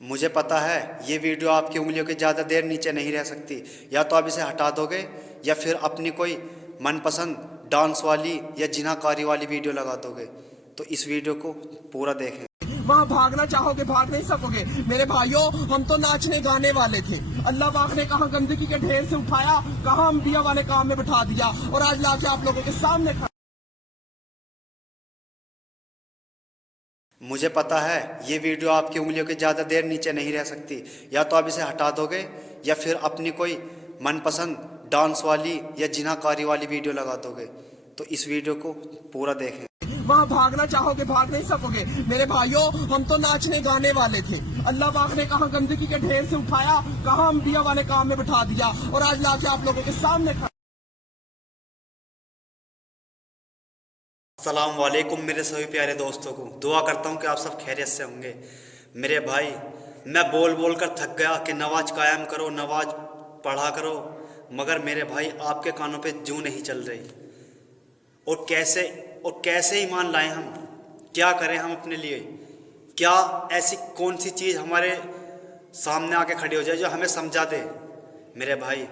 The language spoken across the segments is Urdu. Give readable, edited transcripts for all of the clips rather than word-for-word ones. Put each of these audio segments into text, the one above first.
مجھے پتا ہے یہ ویڈیو آپ کی انگلیوں کے زیادہ دیر نیچے نہیں رہ سکتی، یا تو آپ اسے ہٹا دو گے یا پھر اپنی کوئی من پسند ڈانس والی یا جناح کاری والی ویڈیو لگا دو گے۔ تو اس ویڈیو کو پورا دیکھیں۔ وہاں بھاگنا چاہو گے بھاگ نہیں سکو گے میرے بھائیوں، ہم تو ناچنے گانے والے تھے، اللہ پاک نے کہاں گندگی کے ڈھیر سے اٹھایا، کہاں انبیاء والے کام میں بٹھا دیا، اور آج لا کے آپ لوگوں کے سامنے کھڑا۔ مجھے پتا ہے یہ ویڈیو آپ کی انگلیوں کے زیادہ دیر نیچے نہیں رہ سکتی، یا تو آپ اسے ہٹا دو گے یا پھر اپنی کوئی من پسند ڈانس والی یا جناح کاری والی ویڈیو لگا دو گے۔ تو اس ویڈیو کو پورا دیکھیں۔ وہاں بھاگنا چاہو گے بھاگ نہیں سکو گے میرے بھائیوں، ہم تو ناچنے گانے والے تھے، اللہ پاک نے کہاں گندگی کے ڈھیر سے اٹھایا، کہاں انبیاء والے کام میں بٹھا دیا، اور آج لا کے آپ لوگوں کے سامنے کھڑا۔ السلام علیکم میرے سبھی پیارے دوستوں کو، دعا کرتا ہوں کہ آپ سب خیریت سے ہوں گے۔ میرے بھائی، میں بول بول کر تھک گیا کہ نماز قائم کرو، نماز پڑھا کرو، مگر میرے بھائی آپ کے کانوں پہ جوں نہیں چل رہی۔ اور کیسے ایمان لائیں ہم؟ کیا کریں ہم اپنے لیے؟ کیا ایسی کون سی چیز ہمارے سامنے آ کے کھڑی ہو جائے جو ہمیں سمجھا دے؟ میرے بھائی،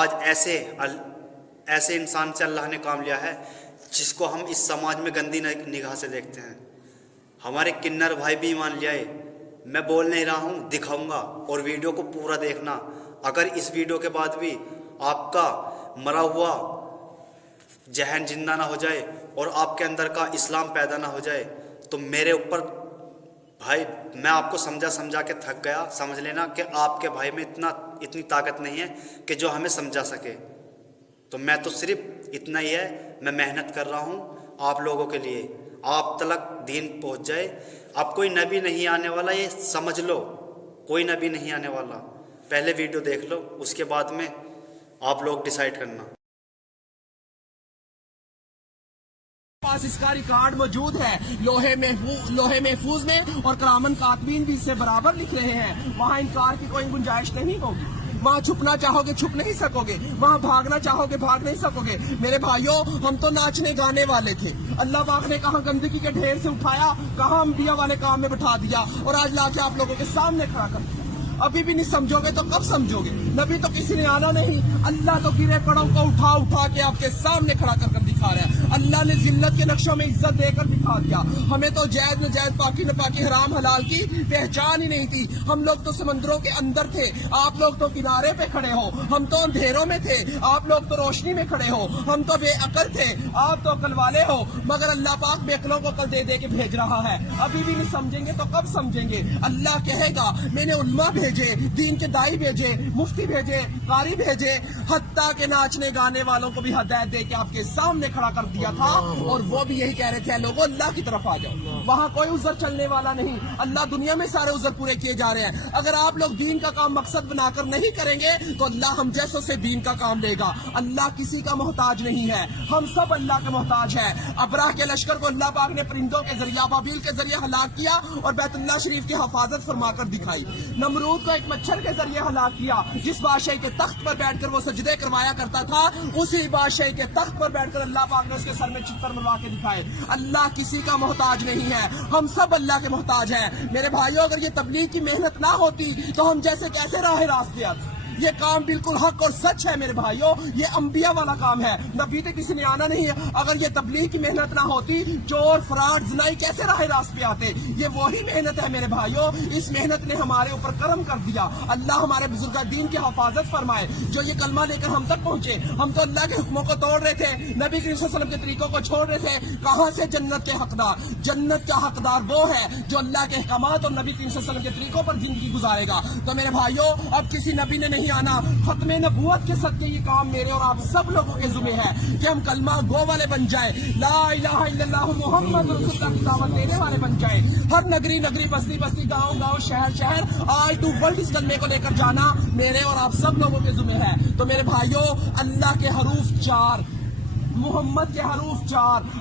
آج ایسے انسان سے اللہ نے کام لیا ہے جس کو ہم اس سماج میں گندی نگاہ سے دیکھتے ہیں۔ ہمارے کنر بھائی بھی ایمان لے آئے۔ میں بول نہیں رہا ہوں، دکھاؤں گا، اور ویڈیو کو پورا دیکھنا۔ اگر اس ویڈیو کے بعد بھی آپ کا مرا ہوا ذہن زندہ نہ ہو جائے اور آپ کے اندر کا اسلام پیدا نہ ہو جائے تو میرے اوپر بھائی، میں آپ کو سمجھا کے تھک گیا۔ سمجھ لینا کہ آپ کے بھائی میں اتنی طاقت نہیں ہے کہ جو ہمیں سمجھا سکے۔ تو میں تو صرف اتنا ہی ہے، میں محنت کر رہا ہوں آپ لوگوں کے لیے، آپ تلک دین پہنچ جائے۔ اب کوئی نبی نہیں آنے والا، یہ سمجھ لو، کوئی نبی نہیں آنے والا۔ پہلے ویڈیو دیکھ لو، اس کے بعد میں آپ لوگ ڈیسائیڈ کرنا۔ پاس اس کا ریکارڈ موجود ہے لوہے محفوظ میں، اور کرامن کاتبین بھی اس سے برابر لکھ رہے ہیں۔ وہاں انکار کی کوئی گنجائش نہیں ہوگی۔ وہاں چھپنا چاہو گے چھپ نہیں سکو گے، وہاں بھاگنا چاہو گے بھاگ نہیں سکو گے میرے بھائیوں، ہم تو ناچنے گانے والے تھے، اللہ پاک نے کہاں گندگی کے ڈھیر سے اٹھایا، کہاں انبیاء والے کام میں بٹھا دیا، اور آج لا کے آپ لوگوں کے سامنے کھڑا کر دیا۔ ابھی بھی نہیں سمجھو گے تو کب سمجھو گے؟ نبی تو کسی نے آنا نہیں، اللہ تو گرے پڑوں کو اٹھا کے آپ کے سامنے کھڑا کر دکھا رہا ہے۔ اللہ نے ذلت کے نقشوں میں عزت دے کر دکھا دیا۔ ہمیں تو جائز نجائز، پاکی نپاکی، حرام حلال کی پہچان ہی نہیں تھی۔ ہم لوگ تو سمندروں کے اندر تھے، آپ لوگ تو کنارے پہ کھڑے ہو۔ ہم تو اندھیروں میں تھے، آپ لوگ تو روشنی میں کھڑے ہو۔ ہم تو بے عقل تھے، آپ تو عقل والے ہو، مگر اللہ پاک بے عقلوں کو عقل دے دے کے بھیج رہا ہے۔ ابھی بھی نہیں سمجھیں گے تو کب سمجھیں گے؟ اللہ کہے گا میں نے علماء بھیجے، دین کے دائی بھیجے، مفتی بھیجے، قاری بھیجے، حتیٰ کہ ناچنے گانے والوں کو بھی ہدایت دے کے آپ کے سامنے کھڑا کر دیا تھا، اور وہ بھی یہی کہہ رہے تھے لوگوں اللہ کی طرف آ جاؤ۔ وہاں کوئی عذر چلنے والا نہیں، اللہ دنیا میں سارے عذر پورے کیے جا رہے ہیں۔ اگر آپ لوگ دین کا کام مقصد بنا کر نہیں کریں گے تو اللہ ہم جیسوں سے دین کا کام لے گا۔ اللہ کسی کا محتاج نہیں ہے، ہم سب اللہ کے محتاج ہیں۔ ابراہ کے لشکر کو اللہ پاک نے پرندوں کے ذریعے، ابابیل کے ذریعے ہلاک کیا اور بیت اللہ شریف کی حفاظت فرما کر دکھائی۔ نمرود کو ایک مچھر کے ذریعے ہلاک کیا، جس بادشاہ کے تخت پر بیٹھ کر وہ سجدے کروایا کرتا تھا، اسی بادشاہ کے تخت پر بیٹھ کر اللہ پاک نے اس کے سر میں چتر مروا کے دکھائے۔ اللہ کسی کا محتاج نہیں ہے، ہم سب اللہ کے محتاج ہیں۔ میرے بھائیوں، اگر یہ تبلیغ کی محنت نہ ہوتی تو ہم جیسے کیسے راہ راست پہ آتے؟ یہ کام بالکل حق اور سچ ہے میرے بھائیوں، یہ انبیاء والا کام ہے، نبی تو کسی نے آنا نہیں ہے۔ اگر یہ تبلیغ کی محنت نہ ہوتی، چور، فراڈ، زنائی کیسے راہ راست پہ آتے؟ یہ وہی محنت ہے میرے بھائیوں، اس محنت نے ہمارے اوپر کرم کر دیا۔ اللہ ہمارے بزرگاں دین کی حفاظت فرمائے، جو یہ کلمہ لے کر ہم تک پہنچے۔ ہم تو اللہ کے حکموں کو توڑ رہے تھے، نبی کریم صلی اللہ علیہ وسلم کے طریقوں کو چھوڑ رہے تھے۔ کہاں سے جنت کے حقدار؟ جنت کا حقدار وہ ہے جو اللہ کے احکامات اور نبی کریم صلی اللہ علیہ وسلم کے طریقوں پر زندگی گزارے گا۔ تو میرے بھائیوں، اب کسی نبی نے نہیں آنا، ختم نبوت کے صدقے یہ کام میرے اور آپ سب لوگوں کے ذمہ ہے کہ ہم کلمہ گو والے بن جائیں، لا الہ الا اللہ محمد رسول اللہ کی دعوت دینے والے بن جائیں۔ ہر نگری نگری، بستی بستی، گاؤں گاؤں، شہر شہر، آل ٹو ورلڈ اس کلمے کو لے کر جانا میرے اور آپ سب لوگوں کے ذمہ ہے۔ تو میرے بھائیوں، اللہ کے حروف 4، محمد کے حروف 4،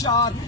4,